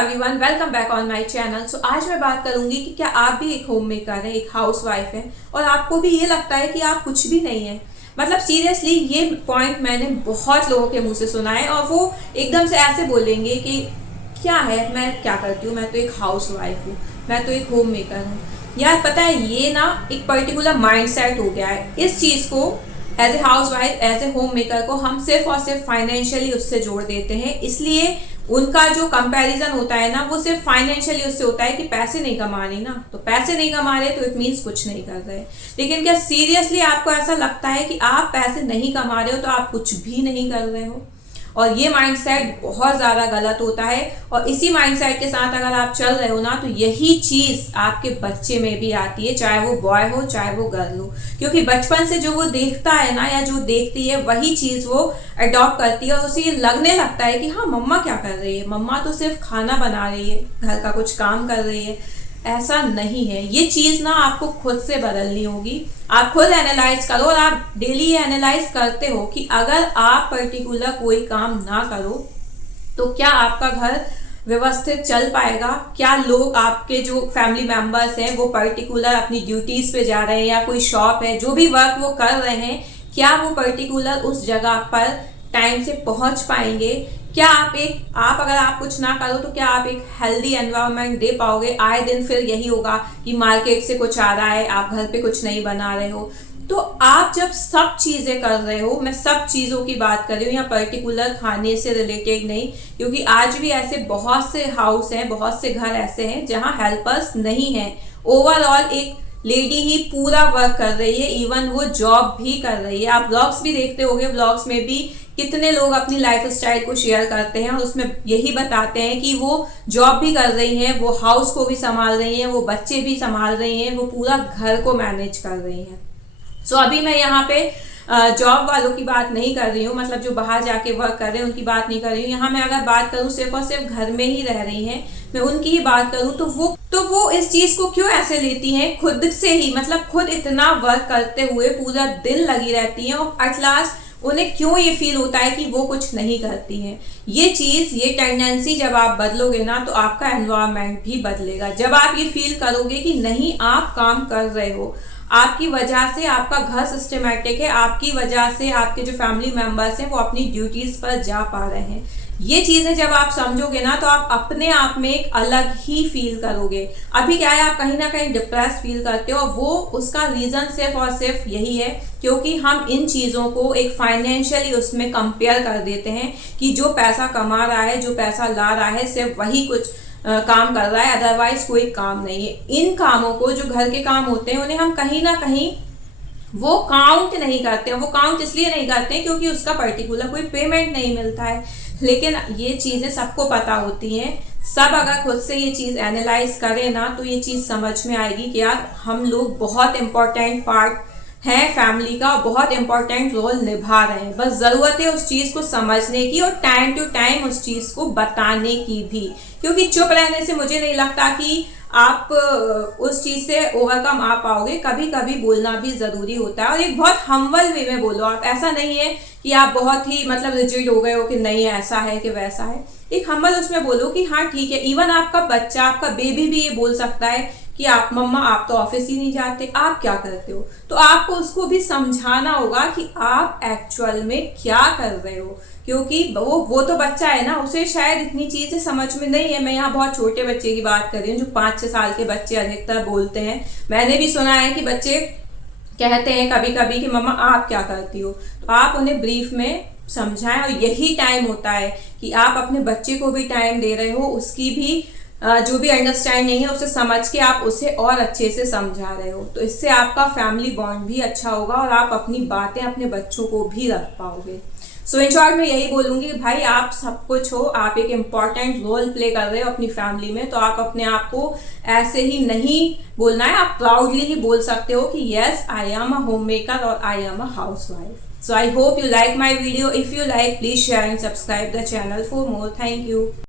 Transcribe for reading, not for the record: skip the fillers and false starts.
Everyone, welcome back on my channel. So आज मैं बात करूंगी कि क्या आप भी एक होम मेकर हैं, एक हाउस वाइफ हैं और आपको भी ये लगता है कि आप कुछ भी नहीं है। मतलब सीरियसली ये पॉइंट मैंने बहुत लोगों के मुंह से सुना है और वो एकदम से ऐसे बोलेंगे कि क्या है, मैं क्या करती हूँ, मैं तो एक हाउस वाइफ हूँ, मैं तो एक होम मेकर हूँ। यार पता है, ये ना एक पर्टिकुलर माइंड सेट हो गया है। इस चीज़ को as a housewife, as a homemaker को हम सिर्फ और सिर्फ फाइनेंशियली उससे जोड़ देते हैं। इसलिए उनका जो कंपैरिजन होता है ना, वो सिर्फ फाइनेंशियली उससे होता है कि पैसे नहीं कमा रही ना, तो पैसे नहीं कमा रहे तो इट मीन्स कुछ नहीं कर रहे। लेकिन क्या सीरियसली आपको ऐसा लगता है कि आप पैसे नहीं कमा रहे हो तो आप कुछ भी नहीं कर रहे हो? और ये माइंडसेट बहुत ज़्यादा गलत होता है। और इसी माइंडसेट के साथ अगर आप चल रहे हो ना, तो यही चीज़ आपके बच्चे में भी आती है, चाहे वो बॉय हो चाहे वो गर्ल हो। क्योंकि बचपन से जो वो देखता है ना, या जो देखती है, वही चीज़ वो अडॉप्ट करती है और उसे ये लगने लगता है कि हाँ, मम्मा क्या कर रही है, मम्मा तो सिर्फ खाना बना रही है, घर का कुछ काम कर रही है। ऐसा नहीं है। ये चीज़ ना आपको खुद से बदलनी होगी। आप खुद एनालाइज करो और आप डेली ये एनालाइज करते हो कि अगर आप पर्टिकुलर कोई काम ना करो तो क्या आपका घर व्यवस्थित चल पाएगा? क्या लोग, आपके जो फैमिली मेंबर्स हैं, वो पर्टिकुलर अपनी ड्यूटीज पे जा रहे हैं, या कोई शॉप है, जो भी वर्क वो कर रहे हैं, क्या वो पर्टिकुलर उस जगह पर टाइम से पहुंच पाएंगे? क्या आप अगर आप कुछ ना करो तो क्या आप एक हेल्दी एनवायरनमेंट दे पाओगे? आए दिन फिर यही होगा कि मार्केट से कुछ आ रहा है, आप घर पे कुछ नहीं बना रहे हो। तो आप जब सब चीज़ें कर रहे हो, मैं सब चीज़ों की बात कर रही हूँ, या पर्टिकुलर खाने से रिलेटेड नहीं, क्योंकि आज भी ऐसे बहुत से हाउस हैं, बहुत से घर ऐसे हैं जहाँ हेल्पर्स नहीं हैं। ओवरऑल एक लेडी ही पूरा वर्क कर रही है, इवन वो जॉब भी कर रही है। आप व्लॉग्स भी देखते होंगे, व्लॉग्स में भी कितने लोग अपनी लाइफ स्टाइल को शेयर करते हैं और उसमें यही बताते हैं कि वो जॉब भी कर रही हैं, वो हाउस को भी संभाल रही हैं, वो बच्चे भी संभाल रही हैं, वो पूरा घर को मैनेज कर रही हैं। सो अभी मैं यहाँ पे जॉब वालों की बात नहीं कर रही हूँ, मतलब जो बाहर जाके वर्क कर रहे हैं उनकी बात नहीं कर रही हूँ। यहाँ मैं अगर बात करूँ सिर्फ और सिर्फ घर में ही रह रही हैं, मैं उनकी ही बात करूँ, तो वो इस चीज को क्यों ऐसे लेती हैं खुद से ही, मतलब खुद इतना वर्क करते हुए पूरा दिन लगी रहती हैं और एट लास्ट उन्हें क्यों ये फील होता है कि वो कुछ नहीं करती हैं? ये चीज़, ये टेंडेंसी जब आप बदलोगे ना, तो आपका एनवायरनमेंट भी बदलेगा। जब आप ये फील करोगे कि नहीं, आप काम कर रहे हो, आपकी वजह से आपका घर सिस्टमेटिक है, आपकी वजह से आपके जो फैमिली मेंबर्स हैं वो अपनी ड्यूटीज पर जा पा रहे हैं, ये चीजें जब आप समझोगे ना, तो आप अपने आप में एक अलग ही फील करोगे। अभी क्या है, आप कहीं ना कहीं डिप्रेस फील करते हो, वो उसका रीजन सिर्फ और सिर्फ यही है क्योंकि हम इन चीजों को एक फाइनेंशियली उसमें कंपेयर कर देते हैं कि जो पैसा कमा रहा है, जो पैसा ला रहा है, सिर्फ वही कुछ काम कर रहा है, अदरवाइज कोई काम नहीं है। इन कामों को, जो घर के काम होते हैं, उन्हें हम कहीं ना कहीं वो काउंट नहीं करते हैं। वो काउंट इसलिए नहीं करते हैं क्योंकि उसका पर्टिकुलर कोई पेमेंट नहीं मिलता है। लेकिन ये चीज़ें सबको पता होती हैं। सब अगर खुद से ये चीज़ एनालाइज करें ना, तो ये चीज़ समझ में आएगी कि यार हम लोग बहुत इंपॉर्टेंट पार्ट हैं फैमिली का, बहुत इंपॉर्टेंट रोल निभा रहे हैं। बस ज़रूरत है उस चीज़ को समझने की और टाइम टू टाइम उस चीज़ को बताने की भी, क्योंकि चुप रहने से मुझे नहीं लगता कि आप उस चीज़ से ओवरकम आ पाओगे। कभी कभी बोलना भी ज़रूरी होता है, और एक बहुत हम्बल वे में बोलो। आप, ऐसा नहीं है कि आप बहुत ही मतलब रिजिड हो गए हो कि नहीं ऐसा है कि वैसा है। एक हम्बल उसमें बोलो कि हाँ ठीक है। इवन आपका बच्चा, आपका बेबी भी ये बोल सकता है कि आप, मम्मा आप तो ऑफिस ही नहीं जाते, आप क्या करते हो? तो आपको उसको भी समझाना होगा कि आप एक्चुअल में क्या कर रहे हो, क्योंकि वो तो बच्चा है ना, उसे शायद इतनी चीजें समझ में नहीं है। मैं यहाँ बहुत छोटे बच्चे की बात कर रही हूँ, जो 5-6 साल के बच्चे अधिकतर बोलते हैं। मैंने भी सुना है कि बच्चे कहते हैं कभी कभी कि मम्मा आप क्या करती हो। तो आप उन्हें ब्रीफ में समझाएं, और यही टाइम होता है कि आप अपने बच्चे को भी टाइम दे रहे हो, उसकी भी जो भी अंडरस्टैंडिंग है उसे समझ के आप उसे और अच्छे से समझा रहे हो। तो इससे आपका फैमिली बॉन्ड भी अच्छा होगा और आप अपनी बातें अपने बच्चों को भी रख पाओगे। सो इन शॉर्ट मैं यही बोलूँगी कि भाई आप सब कुछ हो, आप एक इम्पॉर्टेंट रोल प्ले कर रहे हो अपनी फैमिली में, तो आप अपने आप को ऐसे ही नहीं बोलना है। आप प्राउडली ही बोल सकते हो कि yes, I am a homemaker और I am a housewife. So I hope you like my video. If you like, please share and subscribe the channel for more. Thank you.